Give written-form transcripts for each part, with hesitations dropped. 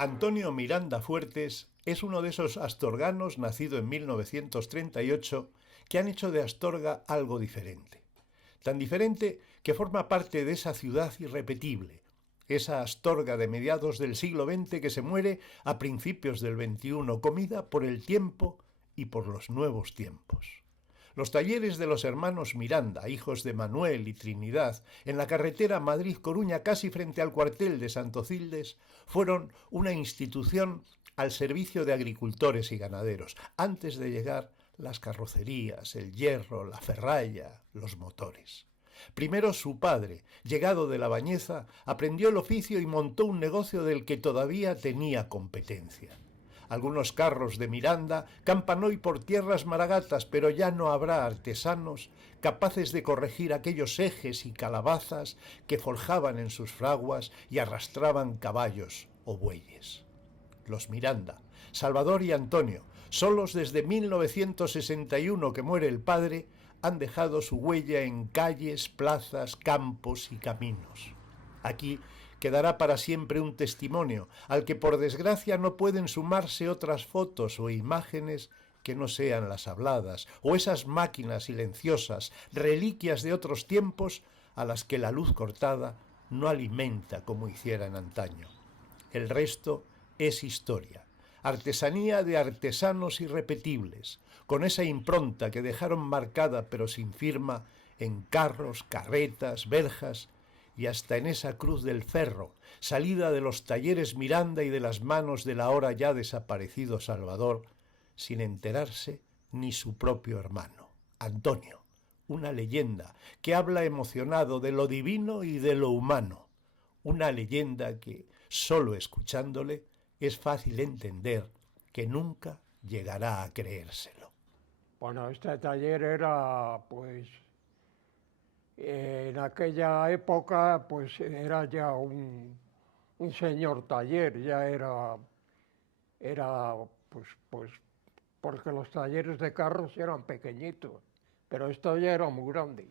Antonio Miranda Fuertes es uno de esos astorganos nacido en 1938 que han hecho de Astorga algo diferente. Tan diferente que forma parte de esa ciudad irrepetible, esa Astorga de mediados del siglo XX que se muere a principios del XXI, comida por el tiempo y por los nuevos tiempos. Los talleres de los hermanos Miranda, hijos de Manuel y Trinidad, en la carretera Madrid-Coruña, casi frente al cuartel de Santocildes, fueron una institución al servicio de agricultores y ganaderos, antes de llegar las carrocerías, el hierro, la ferralla, los motores. Primero su padre, llegado de La Bañeza, aprendió el oficio y montó un negocio del que todavía tenía competencia. Algunos carros de Miranda campan hoy por tierras maragatas, pero ya no habrá artesanos capaces de corregir aquellos ejes y calabazas que forjaban en sus fraguas y arrastraban caballos o bueyes. Los Miranda, Salvador y Antonio, solos desde 1961 que muere el padre, han dejado su huella en calles, plazas, campos y caminos. Aquí quedará para siempre un testimonio al que por desgracia no pueden sumarse otras fotos o imágenes que no sean las habladas, o esas máquinas silenciosas, reliquias de otros tiempos a las que la luz cortada no alimenta como hiciera en antaño. El resto es historia, artesanía de artesanos irrepetibles, con esa impronta que dejaron marcada pero sin firma en carros, carretas, verjas y hasta en esa cruz del ferro, salida de los talleres Miranda y de las manos del ahora ya desaparecido Salvador, sin enterarse ni su propio hermano, Antonio, una leyenda que habla emocionado de lo divino y de lo humano, una leyenda que, solo escuchándole, es fácil entender que nunca llegará a creérselo. Bueno, este taller era, pues, en aquella época, pues, era ya un señor taller, ya era pues, porque los talleres de carros eran pequeñitos, pero esto ya era muy grande.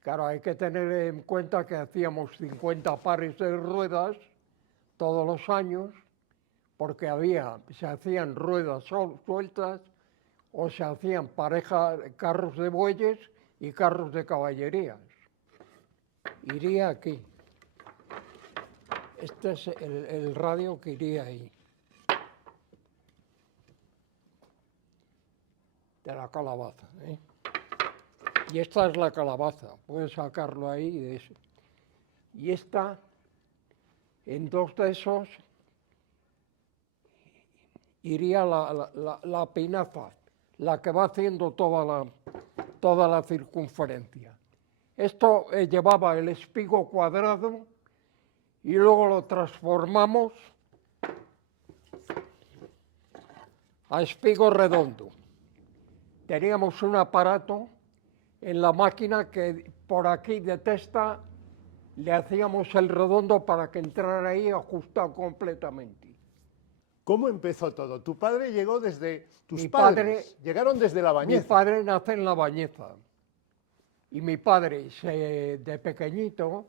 Claro, hay que tener en cuenta que hacíamos 50 pares de ruedas todos los años, porque se hacían ruedas sueltas o se hacían carros de bueyes y carros de caballerías. Iría aquí. Este es el radio que iría ahí. De la calabaza, ¿eh? Y esta es la calabaza, puedes sacarlo ahí de eso. Y esta, en dos de esos, iría la pinaza, la que va haciendo toda la circunferencia. Esto llevaba el espigo cuadrado y luego lo transformamos a espigo redondo. Teníamos un aparato en la máquina que por aquí de testa le hacíamos el redondo para que entrara ahí ajustado completamente. ¿Cómo empezó todo? Tu padre llegó desde... Tus Mi padres padre, llegaron desde La Bañeza. Mi padre nace en La Bañeza y mi padre de pequeñito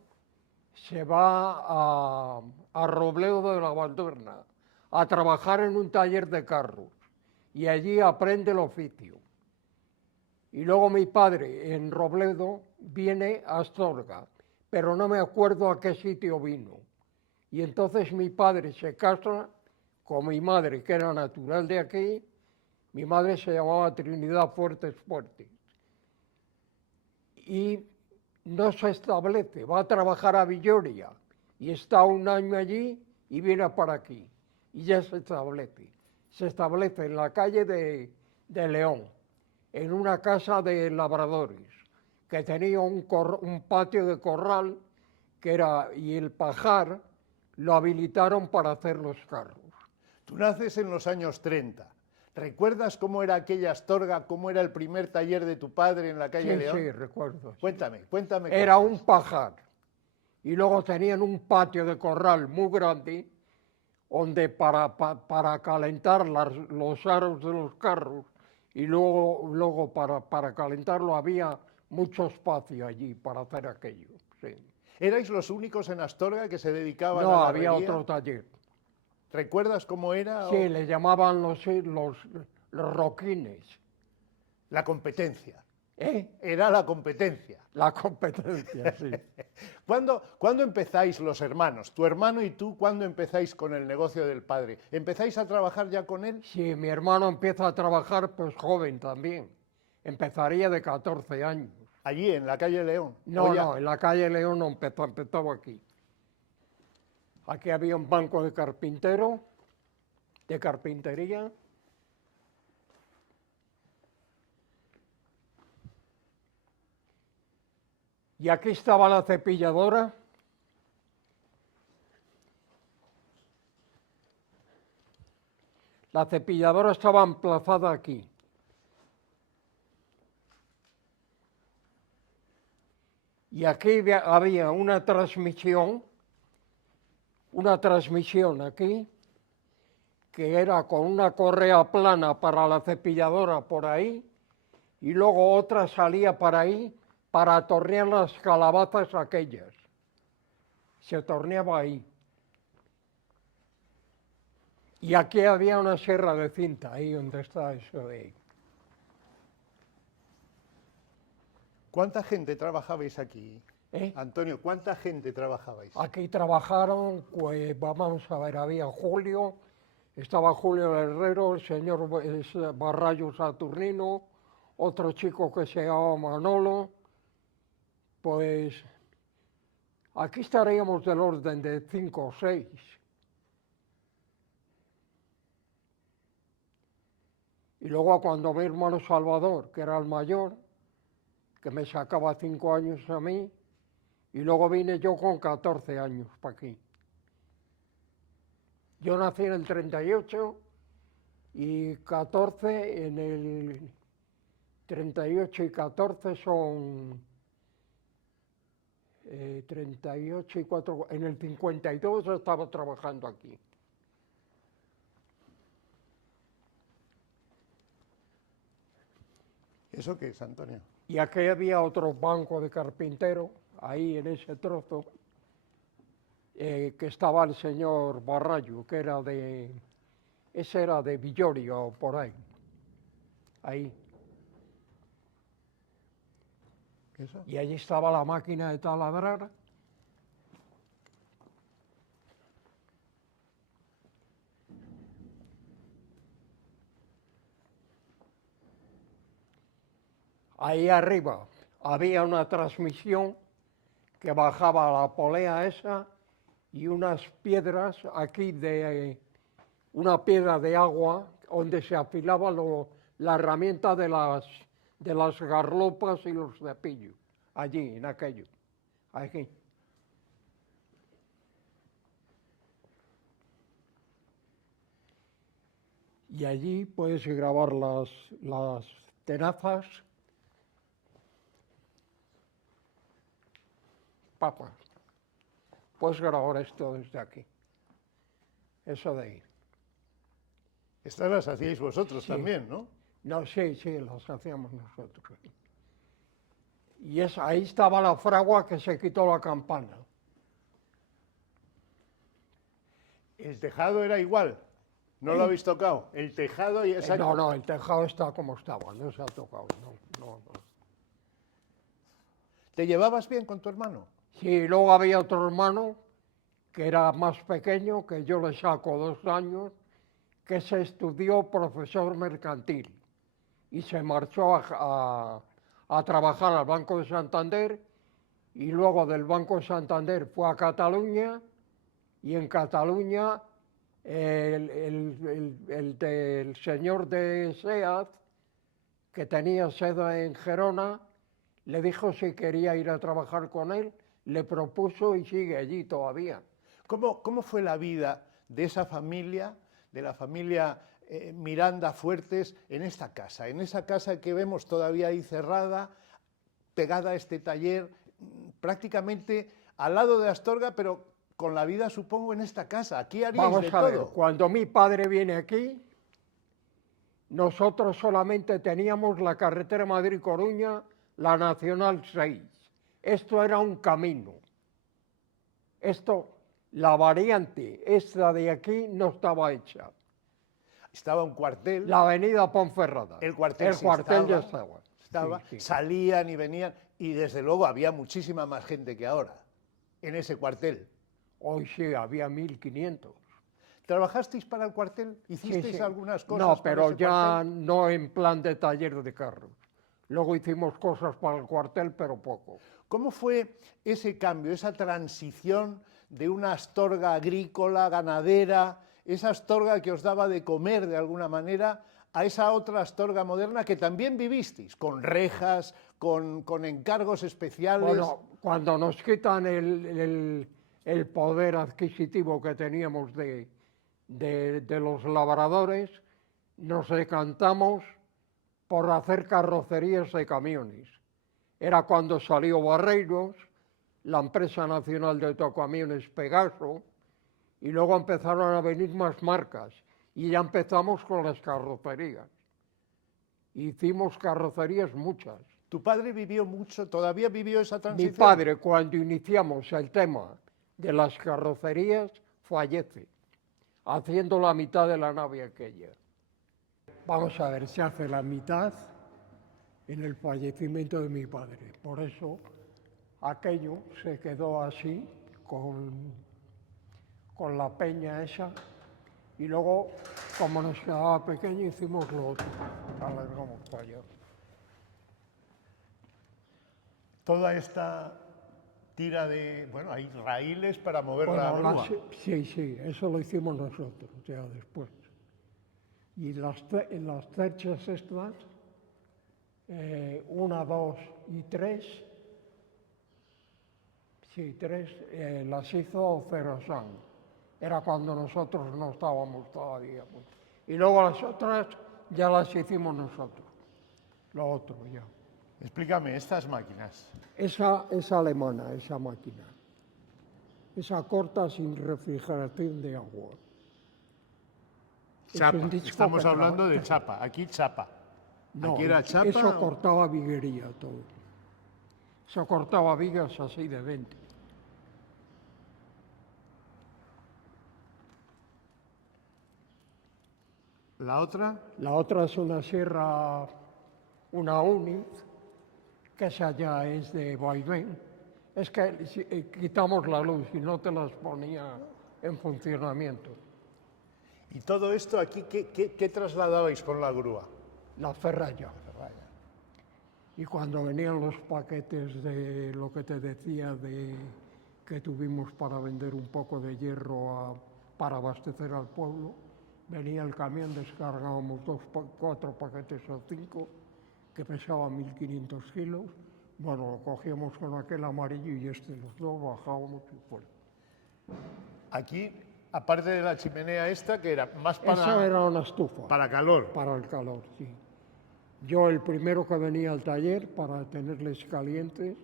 se va a Robledo de la Valderna a trabajar en un taller de carros y allí aprende el oficio. Y luego mi padre en Robledo viene a Astorga, pero no me acuerdo a qué sitio vino. Y entonces mi padre se casa con mi madre, que era natural de aquí. Mi madre se llamaba Trinidad Fuertes. Y no se establece, va a trabajar a Villoria y está un año allí y viene para aquí. Y ya se establece. Se establece en la calle de León, en una casa de labradores, que tenía un patio de corral y el pajar lo habilitaron para hacer los carros. Tú naces en los años 30. ¿Recuerdas cómo era aquella Astorga, cómo era el primer taller de tu padre en la calle León? Sí, recuerdo. Cuéntame. Era cosas. un pajar y luego tenían un patio de corral muy grande donde para calentar los aros de los carros y luego para calentarlo había mucho espacio allí para hacer aquello. Sí. ¿Erais los únicos en Astorga que se dedicaban No, a la había herrería? otro taller. ¿Recuerdas cómo era? Sí, le llamaban los roquines. La competencia. ¿Eh? Era la competencia. La competencia, sí. ¿Cuándo empezáis los hermanos? Tu hermano y tú, ¿cuándo empezáis con el negocio del padre? ¿Empezáis a trabajar ya con él? Sí, mi hermano empieza a trabajar pues joven también. Empezaría de 14 años. Allí, en la calle León. No, no, en la calle León no empezó, empezó aquí. Aquí había un banco de carpintero, de carpintería. Y aquí estaba la cepilladora. La cepilladora estaba emplazada aquí. Y aquí había una transmisión aquí, que era con una correa plana para la cepilladora por ahí, y luego otra salía para ahí para tornear las calabazas aquellas. Se torneaba ahí. Y aquí había una sierra de cinta, ahí donde está eso de ahí. ¿Cuánta gente trabajabais aquí? ¿Eh? Antonio, ¿cuánta gente trabajabais? Aquí trabajaron, pues vamos a ver, había Julio, estaba Julio Herrero, el señor Barrayos Saturnino, otro chico que se llamaba Manolo, pues aquí estaríamos del orden de 5 o 6. Y luego cuando mi hermano Salvador, que era el mayor, que me sacaba 5 años a mí, y luego vine yo con 14 años para aquí. Yo nací en el 38 y 14 en el 38 y 14 son 38 y 4, en el 52 yo estaba trabajando aquí. ¿Eso qué es, Antonio? Y aquí había otro banco de carpintero, ahí en ese trozo, que estaba el señor Barrayo, que era ese era de Villoria o por ahí, ahí. ¿Eso? Y allí estaba la máquina de taladrar. Ahí arriba había una transmisión que bajaba a la polea esa y unas piedras aquí una piedra de agua donde se afilaba la herramienta de las garlopas y los cepillos, allí, en aquello, aquí. Y allí puedes grabar las tenazas, papas. Puedes grabar esto desde aquí, eso de ahí. Estas las hacíais vosotros Sí. también, ¿no? No, sí, las hacíamos nosotros. Y ahí estaba la fragua que se quitó la campana. El tejado era igual. ¿No lo habéis tocado? El tejado y esa... No, el tejado está como estaba, no se ha tocado, no. ¿Te llevabas bien con tu hermano? Sí, luego había otro hermano que era más pequeño, que yo le saco 2 años, que se estudió profesor mercantil y se marchó a trabajar al Banco de Santander y luego del Banco de Santander fue a Cataluña y en Cataluña el del señor de SEAT, que tenía sede en Gerona, le dijo si quería ir a trabajar con él, le propuso y sigue allí todavía. ¿Cómo fue la vida de esa familia, de la familia Miranda Fuertes, en esta casa? En esa casa que vemos todavía ahí cerrada, pegada a este taller, prácticamente al lado de Astorga, pero con la vida, supongo, en esta casa. Aquí haríais Vamos de a ver, todo. cuando mi padre viene aquí, nosotros solamente teníamos la carretera Madrid-Coruña, la Nacional 6. Esto era un camino. Esto La variante, esta de aquí, no estaba hecha. Estaba un cuartel. La avenida Ponferrada. El cuartel, El sí cuartel ya estaba. estaba. Sí, sí. Salían y venían, y desde luego había muchísima más gente que ahora en ese cuartel. Hoy sí, había 1500. ¿Trabajasteis para el cuartel? Sí, ¿Hicisteis sí. algunas cosas No, para pero ese ya cuartel? no en plan de taller de carros. Luego hicimos cosas para el cuartel, pero poco. ¿Cómo fue ese cambio, esa transición de una Astorga agrícola, ganadera, esa Astorga que os daba de comer de alguna manera, a esa otra Astorga moderna que también vivisteis, con rejas, con encargos especiales? Bueno, cuando nos quitan el poder adquisitivo que teníamos de los labradores, nos decantamos por hacer carrocerías de camiones. Era cuando salió Barreiros, la empresa nacional de autocamiones Pegaso, y luego empezaron a venir más marcas, y ya empezamos con las carrocerías. Hicimos carrocerías muchas. ¿Tu padre vivió mucho, todavía vivió esa Mi transición? padre, cuando iniciamos el tema de las carrocerías, fallece, haciendo la mitad de la nave aquella. Vamos a ver, se hace la mitad en el fallecimiento de mi padre. Por eso aquello se quedó así, con la peña esa, y luego, como nos quedaba pequeño, hicimos lo otro, alargamos para allá. Toda esta tira de, bueno, hay raíles para mover la grúa. Sí, sí, eso lo hicimos nosotros, ya después. Y las cerchas estas, 1, 2 y 3, sí, 3, las hizo Cerosán. Era cuando nosotros no estábamos todavía. Y luego las otras ya las hicimos nosotros, lo otro ya. Explícame, estas máquinas. Esa es alemana, esa máquina. Esa corta sin refrigeración de agua. Chapa. Es un disco Estamos que hablando de chapa. Aquí chapa. No, Aquí era chapa. eso cortaba viguería todo. Eso cortaba vigas así de 20. ¿La otra? La otra es una sierra, una UNI, que esa ya es de vaivén. Es que si, quitamos la luz y no te las ponía en funcionamiento. ¿Y todo esto aquí qué trasladabais con la grúa? La ferralla. Y cuando venían los paquetes de lo que te decía de que tuvimos para vender un poco de hierro para abastecer al pueblo, venía el camión, descargábamos 4 paquetes o 5 que pesaban 1500 kilos. Bueno, lo cogíamos con aquel amarillo y los dos bajábamos y fuera. Aquí, aparte de la chimenea esta, que era más para... Esa era una estufa. Para calor. Para el calor, sí. Yo el primero que venía al taller para tenerles calientes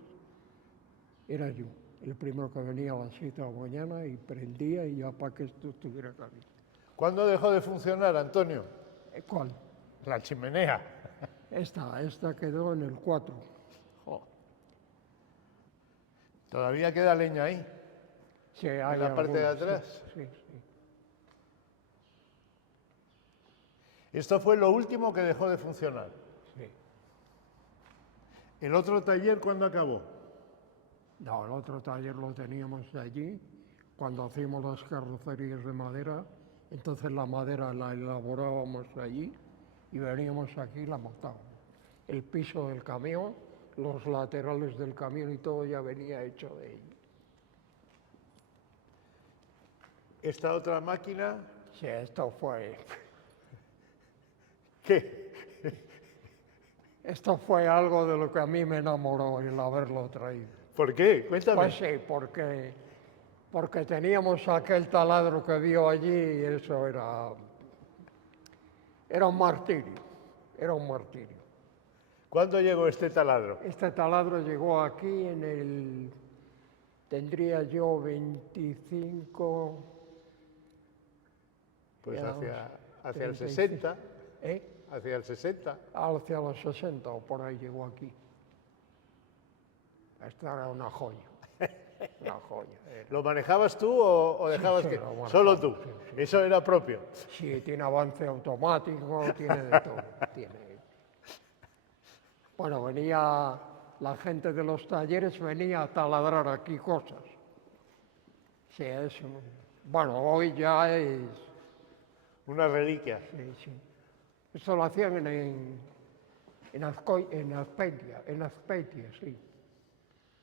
era yo. El primero que venía a las 7 de la mañana y prendía y ya para que esto estuviera caliente. ¿Cuándo dejó de funcionar, Antonio? ¿Cuál? La chimenea. Esta quedó en el 4. Oh. ¿Todavía queda leña ahí? Sí, hay en la parte de algunas, atrás. Sí, sí. Esto fue lo último que dejó de funcionar. Sí. ¿El otro taller cuándo acabó? No, el otro taller lo teníamos de allí, cuando hacíamos las carrocerías de madera, entonces la madera la elaborábamos allí y veníamos aquí y la montábamos. El piso del camión, los laterales del camión y todo ya venía hecho de ello. ¿Esta otra máquina? Sí, esto fue... ¿Qué? Esto fue algo de lo que a mí me enamoró el haberlo traído. ¿Por qué? Cuéntame. Pues sí, porque teníamos aquel taladro que vio allí y eso era un martirio, era un martirio. ¿Cuándo llegó este taladro? Este taladro llegó aquí tendría yo 25... Pues hacia el 36. 60. ¿Eh? Hacia el 60. Hacia los 60 o por ahí llegó aquí. Esta era una joya. Una joya. ¿Lo manejabas tú o dejabas sí, que...? lo manejaba, Solo tú. sí, sí. Eso era propio. Sí, tiene avance automático, tiene de todo. Bueno, venía la gente de los talleres, venía a taladrar aquí cosas. Sí, bueno, hoy ya es... Una reliquia. Sí, sí. Eso lo hacían en Azpeitia, sí.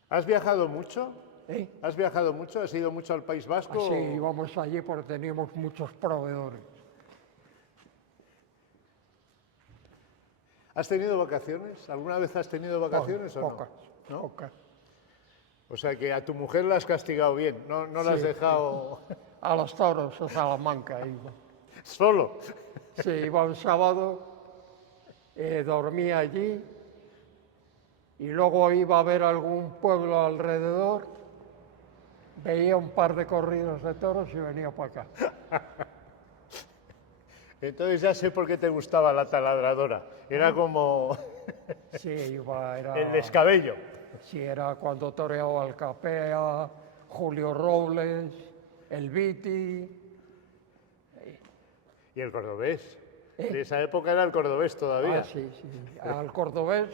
¿Has viajado mucho? ¿Eh? ¿Has viajado mucho? ¿Has ido mucho al País Vasco? Así íbamos allí porque teníamos muchos proveedores. ¿Has tenido vacaciones? ¿Alguna vez has tenido vacaciones o no? Pocas, ¿No? pocas. O sea que a tu mujer la has castigado bien, no la has Sí, dejado A los toros, a Salamanca iba. solo. Sí, iba un sábado, dormía allí y luego iba a ver algún pueblo alrededor, veía un par de corridos de toros y venía para acá. Entonces ya sé por qué te gustaba la taladradora. Era como Sí, era... el descabello. Sí, era cuando toreaba el Capea, Julio Robles, el Viti. Y el cordobés. De esa época era el cordobés todavía. Ah, sí, sí. Al cordobés,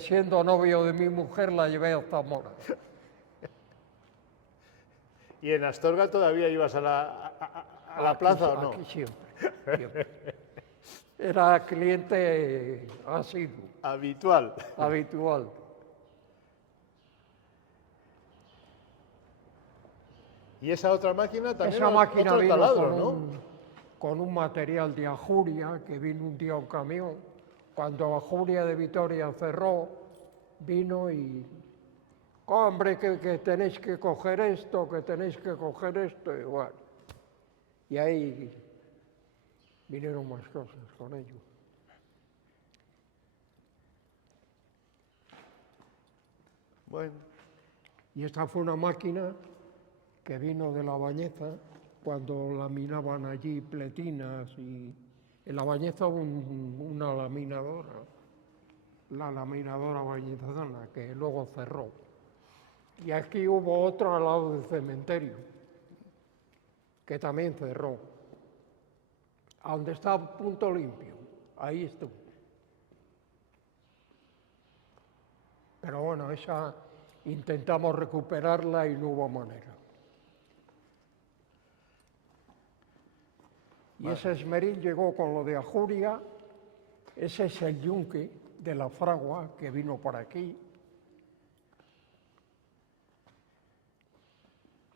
siendo novio de mi mujer, la llevé a Zamora. ¿Y en Astorga todavía ibas a la Aquí, plaza o no? Aquí siempre. Era cliente asiduo, Habitual. habitual. Y esa otra máquina también Esa máquina otro vino taladro, con, ¿no? con un material de Ajuria, que vino un día un camión. Cuando Ajuria de Vitoria cerró, vino y... Hombre, que tenéis que coger esto, que tenéis que coger esto, y bueno. Y ahí vinieron más cosas con ello. Bueno, Y esta fue una máquina que vino de La Bañeza cuando laminaban allí pletinas y en La Bañeza una laminadora, la laminadora bañezana, que luego cerró. Y aquí hubo otra al lado del cementerio, que también cerró. A donde está Punto Limpio, ahí estuvo. Pero bueno, esa intentamos recuperarla y no hubo manera. Y ese esmeril llegó con lo de Ajuria, ese es el yunque de la fragua que vino por aquí.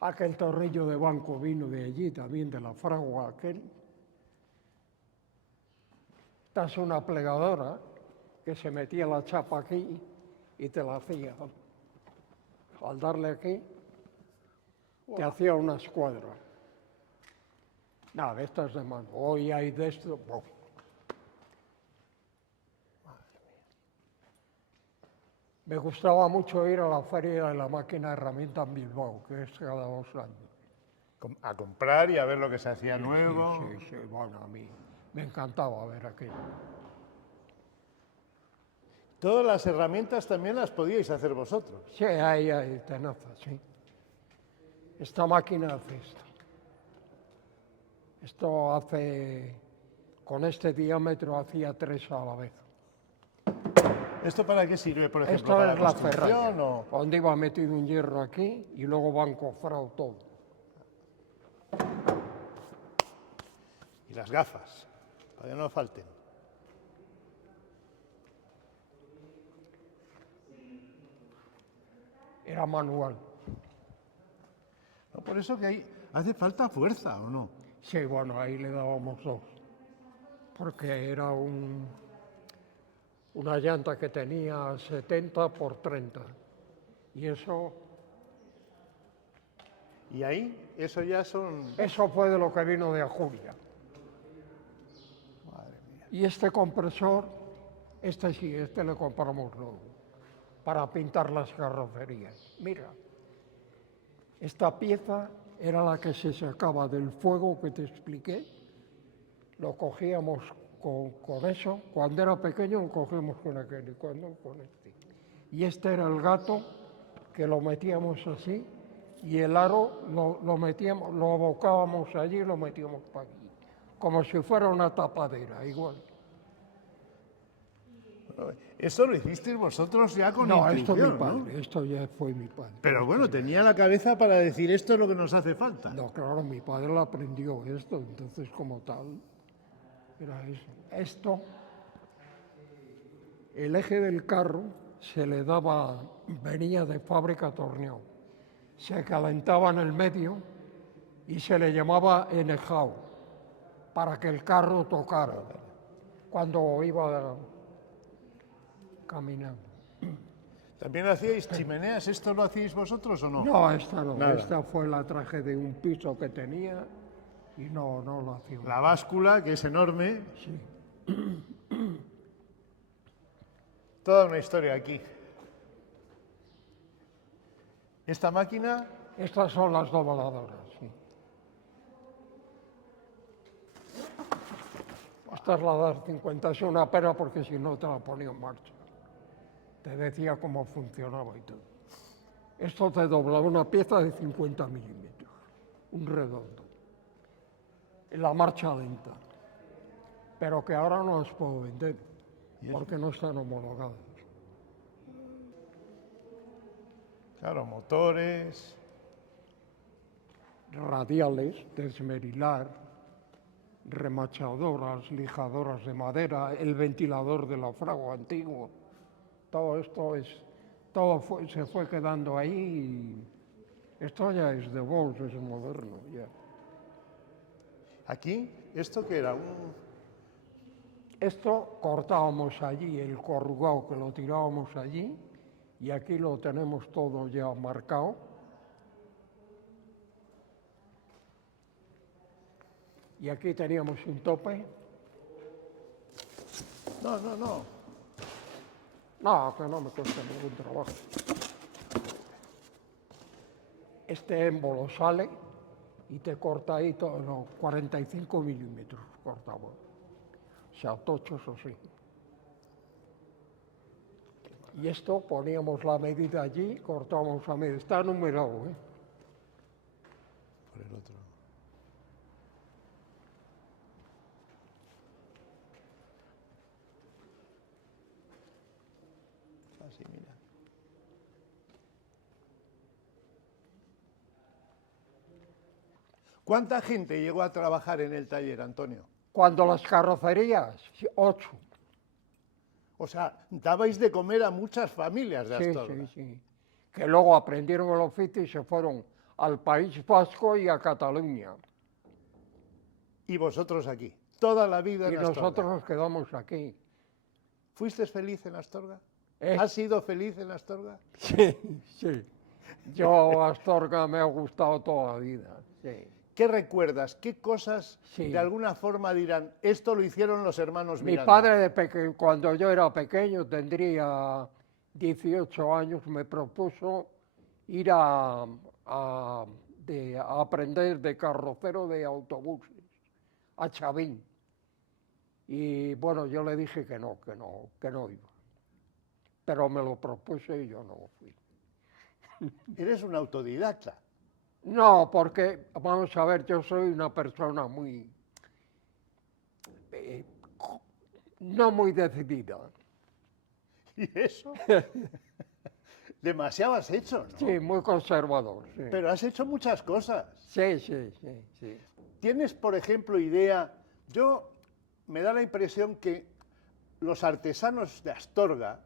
Aquel torrillo de banco vino de allí también, de la fragua aquel. Esta es una plegadora que se metía la chapa aquí y te la hacía. Al darle aquí, te hacía una escuadra. Nada, esta es de mano. Hoy hay de esto. ¡Buf! Me gustaba mucho ir a la feria de la máquina de herramientas en Bilbao, que es cada 2 años. a comprar y a ver lo que se hacía nuevo. Sí, sí, bueno, a mí me encantaba ver aquello. Todas las herramientas también las podíais hacer vosotros. Sí, hay tenazas, sí. Esta máquina hace esto. Esto hace, con este diámetro hacía 3 a la vez. ¿Esto para qué sirve, por ejemplo? Esto ¿Para es la construcción ferralla, o...? donde iba metido un hierro aquí y luego va encofrado todo. Y las gafas, para que no falten. Era manual. No, por eso que ahí hace falta fuerza, ¿o no? Sí, bueno, ahí le dábamos 2, porque era una llanta que tenía 70 por 30. Y eso Y ahí, eso ya son... fue de lo que vino de Ajuria. Madre mía. Y este compresor, este le compramos luego, para pintar las carrocerías. Mira, esta pieza era la que se sacaba del fuego que te expliqué. Lo cogíamos con eso. Cuando era pequeño lo cogíamos con aquel y cuando con este. Y este era el gato que lo metíamos así y el aro lo metíamos, lo abocábamos allí y lo metíamos para aquí, como si fuera una tapadera, igual. Eso lo hicisteis vosotros ya con No, esto mi intuición, padre, ¿no? esto ya fue mi padre. Pero bueno, tenía la cabeza para decir esto es lo que nos hace falta. No, claro, mi padre lo aprendió esto, entonces como tal, era eso. Esto, el eje del carro se le daba, venía de fábrica torneado, se calentaba en el medio y se le llamaba enejao, para que el carro tocara cuando iba caminando. ¿También hacíais chimeneas? ¿Esto lo hacíais vosotros o no? No, esta no, Nada. esta fue la traje de un piso que tenía y no lo hacíamos. La báscula, que es enorme. Sí. Toda una historia aquí. Esta máquina, Estas son las dobladoras, sí. Esta es la DAR 50, es una pena porque si no te la ponía en marcha. Te decía cómo funcionaba y todo. Esto te doblaba una pieza de 50 milímetros, un redondo, en la marcha lenta, pero que ahora no las puedo vender porque no están homologadas. claro, motores. Radiales, desmerilar, remachadoras, lijadoras de madera, el ventilador de la fragua antiguo. Todo esto se fue quedando ahí y esto ya es de Bols, es moderno ya. Aquí, ¿esto qué era? Esto cortábamos allí, el corrugado que lo tirábamos allí y aquí lo tenemos todo ya marcado. Y aquí teníamos un tope. No, no, no. No, que no me cuesta ningún trabajo. Este émbolo sale y te corta ahí todo, no, 45 milímetros cortaba. O sea, tochos así. Y esto poníamos la medida allí, cortábamos la medida. Está numerado, ¿eh? Por el otro. Así, mira. ¿Cuánta gente llegó a trabajar en el taller, Antonio? Cuando las carrocerías, 8. O sea, dabais de comer a muchas familias de Sí, Astorga. sí, sí. Que luego aprendieron el oficio y se fueron al País Vasco y a Cataluña. Y vosotros aquí, toda la vida Y en Astorga. nosotros nos quedamos aquí. ¿Fuiste feliz en Astorga? ¿Eh? ¿Has sido feliz en Astorga? Sí, sí. Yo Astorga me ha gustado toda la vida, sí. ¿Qué recuerdas? ¿Qué cosas Sí. de alguna forma dirán, esto lo hicieron los hermanos Mi Miranda? padre, cuando yo era pequeño, tendría 18 años, me propuso ir a aprender de carrocero de autobuses a Chavín. Y bueno, yo le dije que no iba. Pero me lo propuse y yo no fui. Eres un autodidacta. No, porque, vamos a ver, yo soy una persona muy, no muy decidida. ¿Y eso? Demasiado has hecho, ¿no? Sí, muy conservador, sí. Pero has hecho muchas cosas. Sí, sí, sí, sí. ¿Tienes, por ejemplo, idea? Me da la impresión que los artesanos de Astorga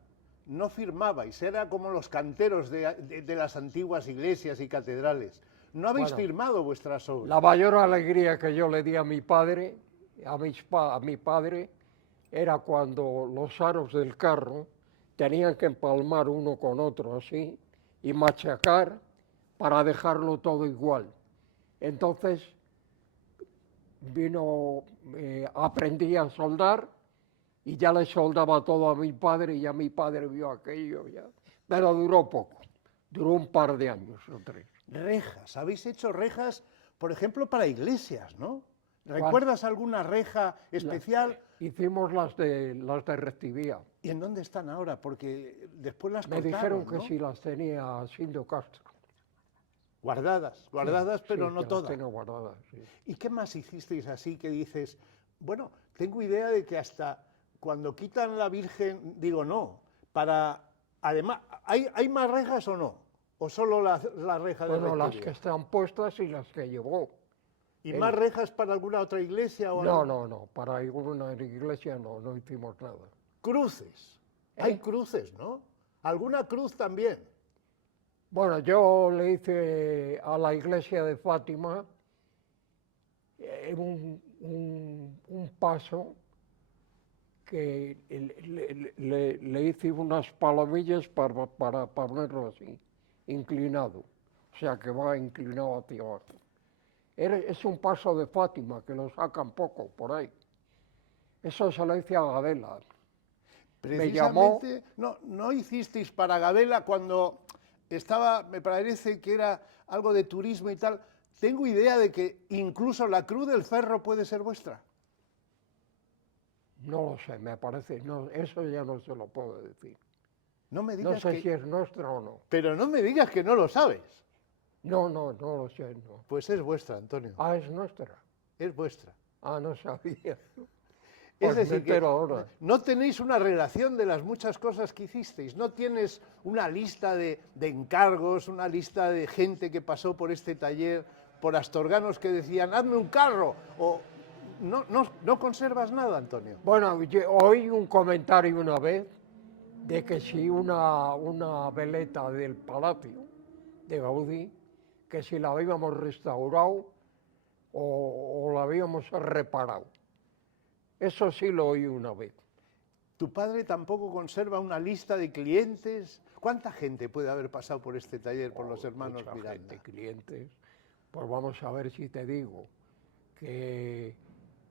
no firmabais, era como los canteros de las antiguas iglesias y catedrales. No habéis Bueno, firmado vuestras obras. La mayor alegría que yo le di a mi padre, a mi padre, era cuando los aros del carro tenían que empalmar uno con otro así y machacar para dejarlo todo igual. Entonces aprendí a soldar y ya le soldaba todo a mi padre y ya mi padre vio aquello ya. Pero duró poco, duró un par de años o 3. Rejas, habéis hecho rejas, por ejemplo, para iglesias, ¿no? ¿Recuerdas alguna reja especial? Hicimos las de Rectivía. ¿Y en dónde están ahora? Porque después las Me cortaron, dijeron que ¿no? si las tenía Sindo Castro. Guardadas, guardadas, Sí, pero sí, no que las todas. tengo guardadas, sí. ¿Y qué más hicisteis así que dices, bueno, tengo idea de que hasta cuando quitan la Virgen, digo no, para, además, ¿hay más rejas o no? ¿O solo la reja de Bueno, las que rectoría? están puestas y las que llevó. ¿Y él. más rejas para alguna otra iglesia o No, algo? no, no, para alguna iglesia no hicimos nada. Cruces. Hay ¿Eh? cruces, ¿no? ¿Alguna cruz también? Bueno, yo le hice a la iglesia de Fátima un paso que le hice unas palomillas para ponerlo así, inclinado, o sea que va inclinado hacia abajo. Es un paso de Fátima, que lo sacan poco por ahí. Eso se lo hice a Gadela. Me llamó, Precisamente, no hicisteis para Gabela cuando estaba, me parece que era algo de turismo y tal. Tengo idea de que incluso la Cruz del Ferro puede ser vuestra. no lo sé, me parece, no, eso ya no se lo puedo decir. No me No digas sé si que, es nuestra o no. pero no me digas que no lo sabes. No lo sé, no. Pues es vuestra, Antonio, Ah, es nuestra. es vuestra. Ah, no sabía. Es Pues me decir, que entero ahora. no tenéis una relación de las muchas cosas que hicisteis, no tienes una lista de encargos, una lista de gente que pasó por este taller, por astorganos que decían, hazme un carro, o no conservas nada, Antonio. Bueno, oí un comentario una vez de que si una veleta del Palacio de Gaudí, que si la habíamos restaurado o la habíamos reparado. Eso sí lo oí una vez. ¿Tu padre tampoco conserva una lista de clientes? ¿Cuánta gente puede haber pasado por este taller, por los hermanos Mucha Miranda? gente, clientes. Pues vamos a ver si te digo que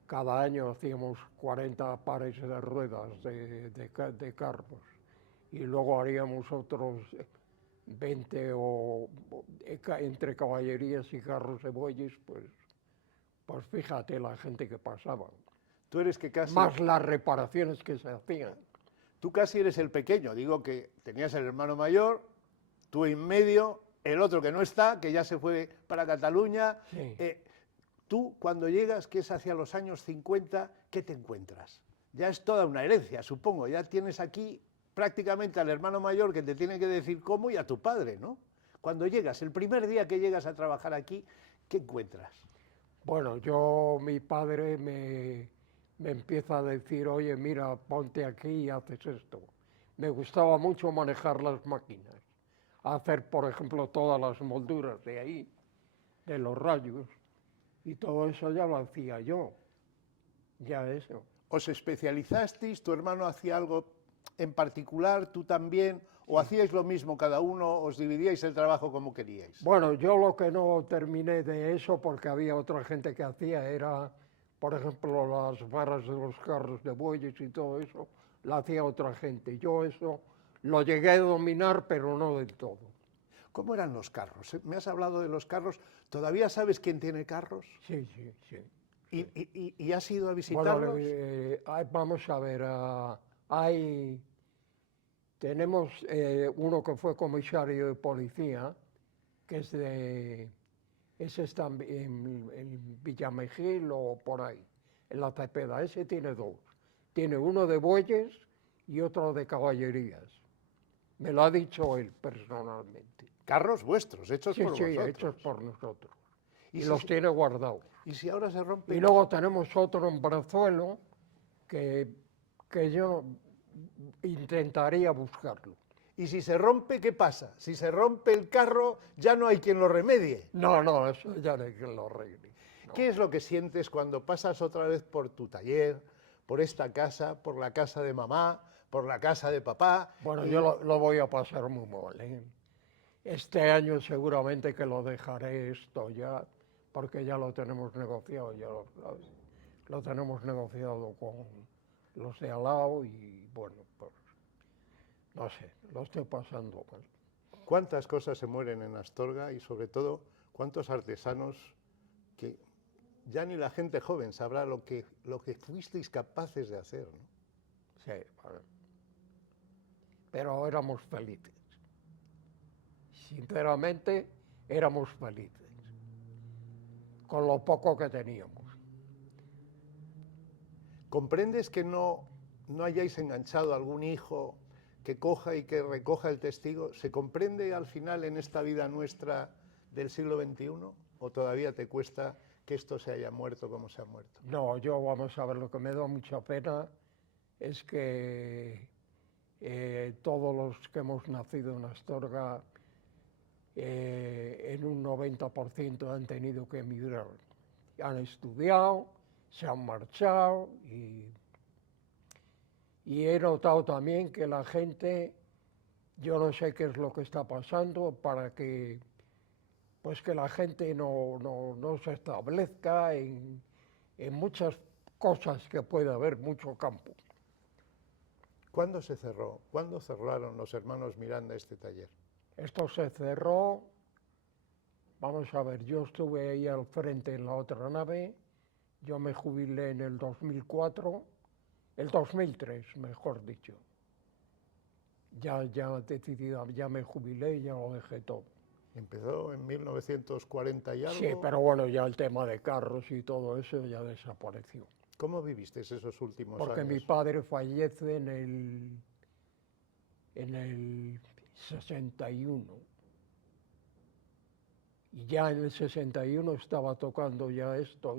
cada año hacíamos 40 pares de ruedas de carros y luego haríamos otros 20 entre caballerías y carros de bueyes, pues fíjate la gente que pasaba. Tú eres que casi, Más las reparaciones que se hacían. tú casi eres el pequeño, digo que tenías el hermano mayor, tú en medio, el otro que no está, que ya se fue para Cataluña. Sí. Tú cuando llegas, que es hacia los años 50, ¿qué te encuentras? Ya es toda una herencia, supongo, ya tienes aquí prácticamente al hermano mayor que te tiene que decir cómo y a tu padre, ¿no? Cuando llegas, el primer día que llegas a trabajar aquí, ¿qué encuentras? Bueno, mi padre me empieza a decir, oye, mira, ponte aquí y haces esto. Me gustaba mucho manejar las máquinas, hacer, por ejemplo, todas las molduras de ahí, de los rayos, y todo eso ya lo hacía yo, ya eso. ¿Os especializasteis? ¿Tu hermano hacía algo en particular? ¿Tú también? ¿O hacíais lo mismo cada uno? ¿Os dividíais el trabajo como queríais? Bueno, yo lo que no terminé de eso, porque había otra gente que hacía, era, por ejemplo, las varas de los carros de bueyes y todo eso, la hacía otra gente. Yo eso lo llegué a dominar, pero no del todo. ¿Cómo eran los carros? Me has hablado de los carros. ¿Todavía sabes quién tiene carros? Sí, sí, sí. ¿Y has ido a Bueno, visitarlos? vamos a ver, tenemos uno que fue comisario de policía, que ese está en Villamegil o por ahí, en la Cepeda. Ese tiene dos. Tiene uno de bueyes y otro de caballerías. Me lo ha dicho él personalmente. Carros vuestros, hechos Sí, por sí, vosotros. hechos por nosotros. ¿Y Y si los se- tiene guardados. ¿Y si ahora se rompe? Y luego tenemos otro en Brazuelo que yo intentaría buscarlo. ¿Y si se rompe, qué pasa? Si se rompe el carro, ya no hay quien lo remedie. No, eso ya no hay que lo arregle. No. ¿Qué es lo que sientes cuando pasas otra vez por tu taller, por esta casa, por la casa de mamá, por la casa de papá? Bueno, y- yo lo voy a pasar muy mal, ¿eh? Este año seguramente que lo dejaré esto ya, porque ya lo tenemos negociado, lo tenemos negociado con los de al lado y bueno, pues no sé, lo estoy pasando mal. ¿Cuántas cosas se mueren en Astorga y sobre todo cuántos artesanos que ya ni la gente joven sabrá lo que fuisteis capaces de hacer, ¿no? Sí, vale. pero éramos felices. Sinceramente, éramos felices, con lo poco que teníamos. ¿Comprendes que no hayáis enganchado a algún hijo que coja y que recoja el testigo? ¿Se comprende al final en esta vida nuestra del siglo XXI? ¿O todavía te cuesta que esto se haya muerto como se ha muerto? No, yo vamos a ver, lo que me da mucha pena es que todos los que hemos nacido en Astorga en un 90% han tenido que emigrar. Han estudiado, se han marchado y he notado también que la gente, yo no sé qué es lo que está pasando para que, pues que la gente no se establezca en muchas cosas que puede haber, mucho campo. ¿Cuándo se cerró? ¿Cuándo cerraron los hermanos Miranda este taller? Esto se cerró, vamos a ver, yo estuve ahí al frente en la otra nave, yo me jubilé en el 2004, el 2003, mejor dicho. Ya decidido, ya me jubilé y ya lo dejé todo. Empezó en 1940 y algo. Sí, pero bueno, ya el tema de carros y todo eso ya desapareció. ¿Cómo vivisteis esos últimos Porque años? mi padre fallece en el 61. Y ya en el 61 estaba tocando ya esto,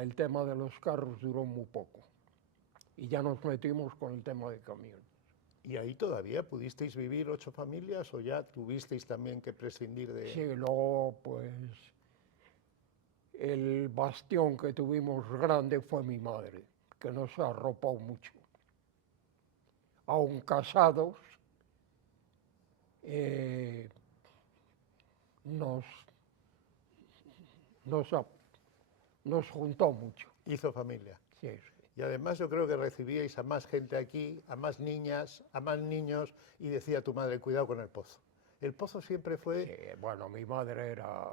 el tema de los carros duró muy poco. Y ya nos metimos con el tema de camiones. ¿Y ahí todavía pudisteis vivir 8 familias o ya tuvisteis también que prescindir de...? Sí, luego pues el bastión que tuvimos grande fue mi madre, que nos arropó mucho. Aún casados, nos, nos, ap- nos juntó mucho. Hizo familia. Sí, sí. Y además yo creo que recibíais a más gente aquí, a más niñas, a más niños, y decía tu madre, cuidado con el pozo. El pozo siempre fue... Sí, bueno, mi madre era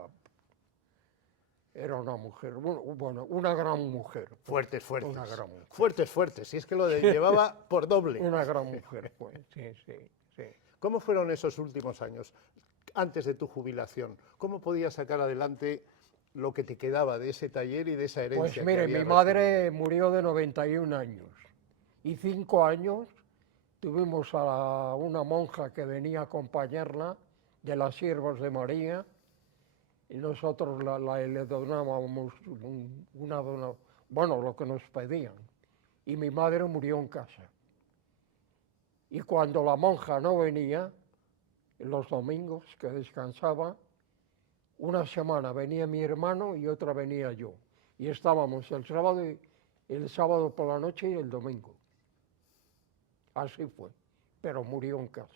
una mujer, bueno, una gran mujer. Fuertes, fuertes. Una gran mujer. Fuertes, fuertes. Si es que lo llevaba por doble. Una gran mujer, pues, sí, sí, sí. ¿Cómo fueron esos últimos años, antes de tu jubilación? ¿Cómo podías sacar adelante lo que te quedaba de ese taller y de esa herencia? Pues que mire, habías mi madre recibido? murió de 91 años y 5 años tuvimos a una monja que venía a acompañarla de las Siervas de María y nosotros le donábamos bueno, lo que nos pedían. Y mi madre murió en casa. Y cuando la monja no venía, los domingos que descansaba, una semana venía mi hermano y otra venía yo. Y estábamos el sábado por la noche y el domingo. Así fue, pero murió en casa.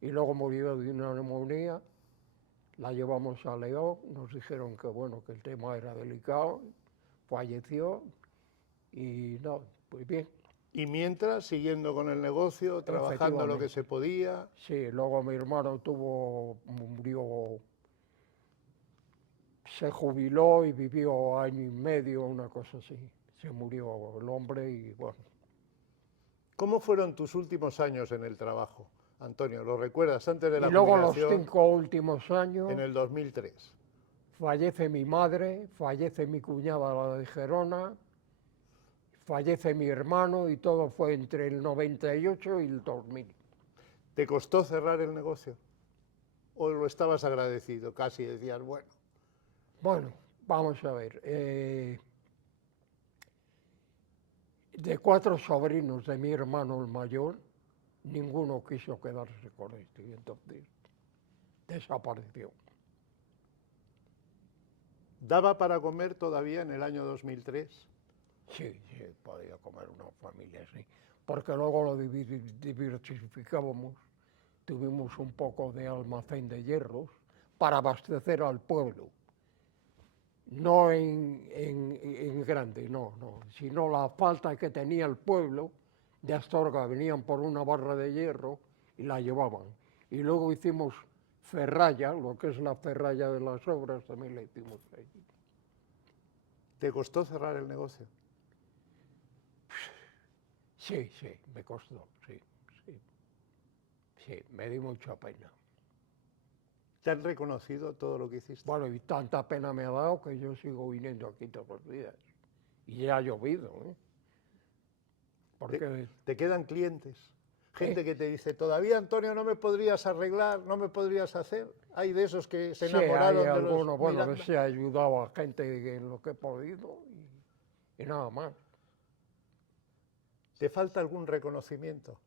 Y luego murió de una neumonía, la llevamos a León, nos dijeron que bueno, que el tema era delicado, falleció y no, pues bien. Y mientras, siguiendo con el negocio, trabajando lo que se podía. Sí, luego mi hermano murió, se jubiló y vivió año y medio, una cosa así. Se murió el hombre y bueno. ¿Cómo fueron tus últimos años en el trabajo, Antonio? ¿Lo recuerdas antes de la Y luego jubilación? los 5 últimos años En el 2003. fallece mi madre, fallece mi cuñada, la de Gerona, fallece mi hermano y todo fue entre el 98 y el 2000. ¿Te costó cerrar el negocio? ¿O lo estabas agradecido? Casi decías, bueno. Bueno, vamos a ver. De 4 sobrinos de mi hermano el mayor, ninguno quiso quedarse con esto y entonces desapareció. ¿Daba para comer todavía en el año 2003? Sí, podía comer una familia así, porque luego lo diversificábamos, tuvimos un poco de almacén de hierros para abastecer al pueblo, no en grande, no, sino la falta que tenía el pueblo de Astorga, venían por una barra de hierro y la llevaban. Y luego hicimos ferralla, lo que es la ferralla de las obras, también la hicimos ahí. ¿Te costó cerrar el negocio? Sí, me costó, sí. sí. Sí, me di mucha pena. ¿Te han reconocido todo lo que hiciste? Bueno, y tanta pena me ha dado que yo sigo viniendo aquí todos los días. Y ya ha llovido, ¿eh? Porque... ¿Te quedan clientes? Gente ¿Eh? que te dice, todavía, Antonio, no me podrías arreglar, no me podrías hacer. Hay de esos que se Sí, enamoraron hay de algunos, los bueno, Miranda. que se ha ayudado a gente en lo que he podido y nada más. ¿Te falta algún reconocimiento?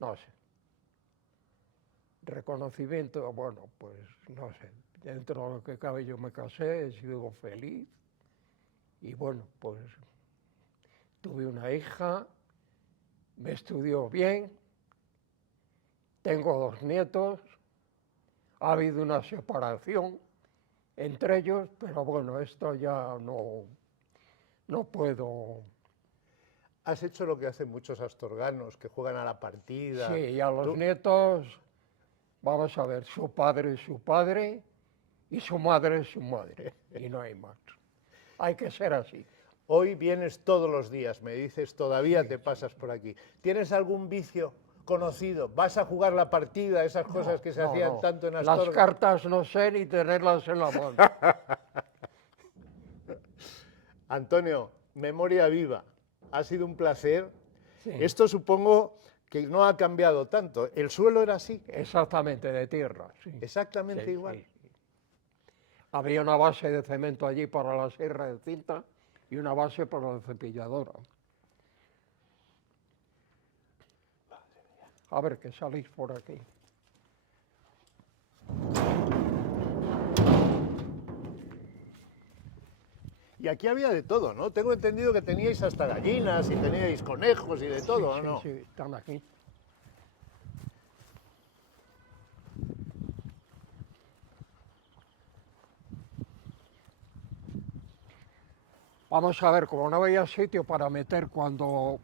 No sé. Reconocimiento, bueno, pues no sé. Dentro de lo que cabe yo me casé, he sido feliz y bueno, pues tuve una hija, me estudió bien, tengo 2 nietos, ha habido una separación entre ellos, pero bueno, esto ya no puedo. Has hecho lo que hacen muchos astorganos, que juegan a la partida. Sí, y a los Tú- nietos, vamos a ver, su padre es su padre y su madre es su madre, y no hay más. Hay que ser así. Hoy vienes todos los días, me dices, todavía te pasas por aquí. ¿Tienes algún vicio conocido? ¿Vas a jugar la partida, esas cosas que se No, hacían no. tanto en Las Astorga? cartas no sé ni tenerlas en la mano. Antonio, memoria viva, ha sido un placer. Sí. Esto supongo que no ha cambiado tanto. ¿El suelo era así? Exactamente, de tierra, sí. Exactamente Sí, igual. sí, sí. Había una base de cemento allí para la sierra de cinta y una base para la cepilladora. A ver, que salís por aquí. Y aquí había de todo, ¿no? Tengo entendido que teníais hasta gallinas y teníais conejos y de todo, sí, ¿o no? Sí, están aquí. Vamos a ver, como no había sitio para meter cuando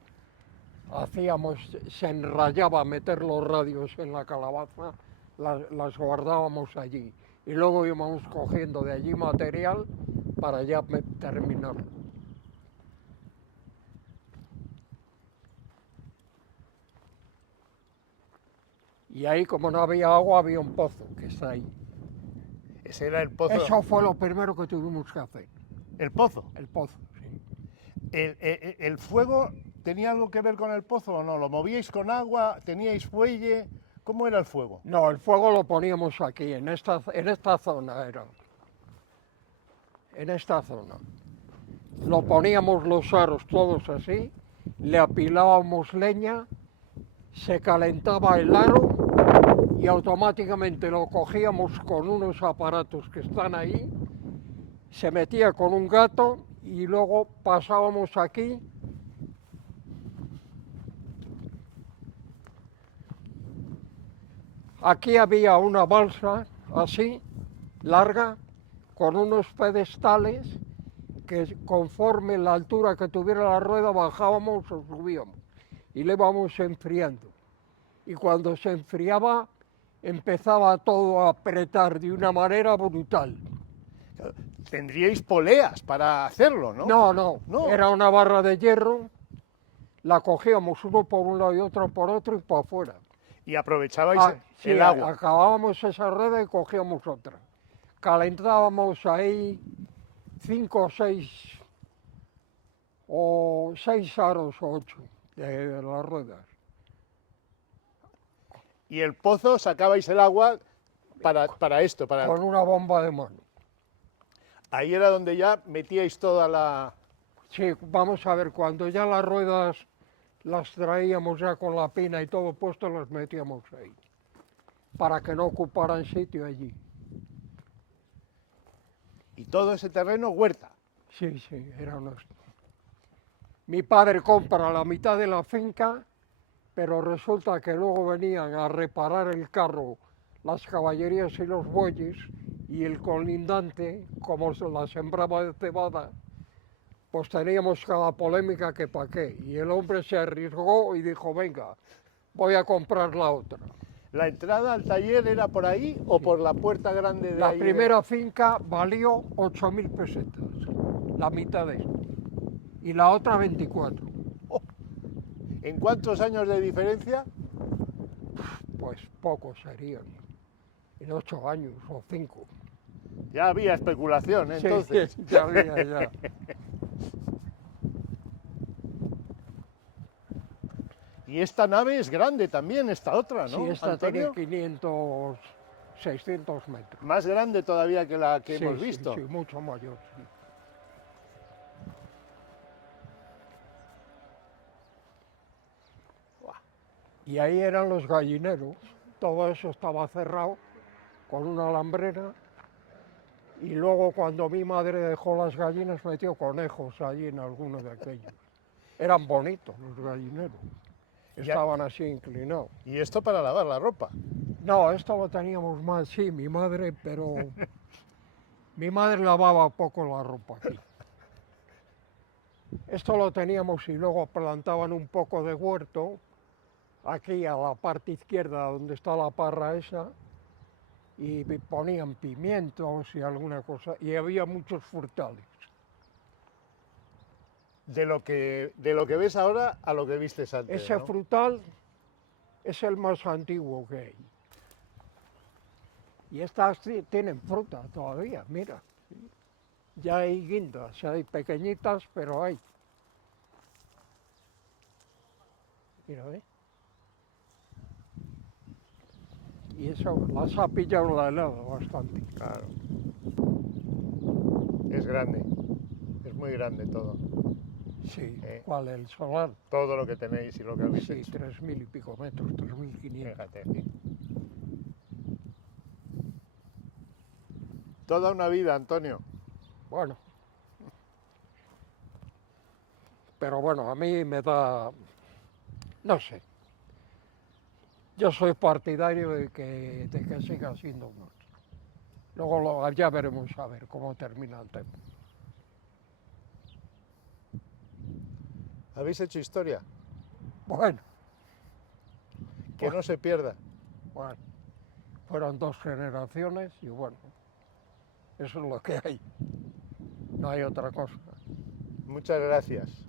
hacíamos, se enrayaba meter los radios en la calabaza, las guardábamos allí. Y luego íbamos cogiendo de allí material para ya terminar. Y ahí, como no había agua, había un pozo que está ahí. Ese era el pozo. Eso fue lo primero que tuvimos que hacer, El pozo. el pozo, sí. ¿El fuego tenía algo que ver con el pozo o no? ¿Lo movíais con agua? ¿Teníais fuelle? ¿Cómo era el fuego? No, el fuego lo poníamos aquí, en esta zona era. En esta zona. Lo poníamos los aros todos así, le apilábamos leña, se calentaba el aro y automáticamente lo cogíamos con unos aparatos que están ahí, se metía con un gato y luego pasábamos aquí. Aquí había una balsa así, larga, con unos pedestales que conforme la altura que tuviera la rueda bajábamos o subíamos y le íbamos enfriando. Y cuando se enfriaba empezaba todo a apretar de una manera brutal. Tendríais poleas para hacerlo, ¿no? No, era una barra de hierro, la cogíamos uno por un lado y otro por otro y para afuera. Y aprovechabais Sí, el agua. acabábamos esa rueda y cogíamos otra. Calentábamos ahí 5 o 6 aros o 8 de las ruedas. Y el pozo sacabais el agua para esto. Con una bomba de mano. Ahí era donde ya metíais toda la... Sí, vamos a ver, cuando ya las ruedas las traíamos ya con la pina y todo puesto, las metíamos ahí, para que no ocuparan sitio allí. Y todo ese terreno huerta. Sí, era nuestro. Mi padre compra la mitad de la finca, pero resulta que luego venían a reparar el carro las caballerías y los bueyes, y el colindante, como se la sembraba de cebada, pues teníamos cada polémica que pa' qué. Y el hombre se arriesgó y dijo, venga, voy a comprar la otra. ¿La entrada al taller era por ahí o por la puerta grande de La ahí? primera finca valió 8.000 pesetas, la mitad de esto, y la otra 24. ¿En cuántos años de diferencia? Pues pocos serían, en 8 años o 5. Ya había especulación, entonces. Sí, ya había, ya. Y esta nave es grande también, esta otra, ¿no, Sí, esta Antonio? tiene 500, 600 metros. Más grande todavía que la que Sí, hemos sí, visto. sí, mucho mayor, sí. Y ahí eran los gallineros, todo eso estaba cerrado con una alambrera y luego cuando mi madre dejó las gallinas metió conejos allí en alguno de aquellos. Eran bonitos los gallineros, estaban así inclinados. Y esto para lavar la ropa. No, esto lo teníamos más, sí, mi madre, pero mi madre lavaba poco la ropa aquí. Esto lo teníamos y luego plantaban un poco de huerto aquí a la parte izquierda donde está la parra esa y ponían pimientos y alguna cosa y había muchos frutales. De lo que ves ahora a lo que vistes antes, Ese ¿no? frutal es el más antiguo que hay. Y estas tienen fruta todavía, mira. Ya hay guindas, hay pequeñitas, pero hay. Mira, ¿eh? Y eso las ha pillado la helada bastante. Claro. Es grande. Es muy grande todo. Sí, ¿cuál? El solar. Todo lo que tenéis y lo que habéis Sí, hecho. 3.000 y pico metros, 3.500. Fíjate. Toda una vida, Antonio. Bueno. Pero bueno, a mí me da, no sé. Yo soy partidario de que siga siendo más. Luego ya veremos a ver cómo termina el tema. ¿Habéis hecho historia? Bueno, Que no se pierda. bueno, fueron 2 generaciones y bueno, eso es lo que hay. No hay otra cosa. Muchas gracias.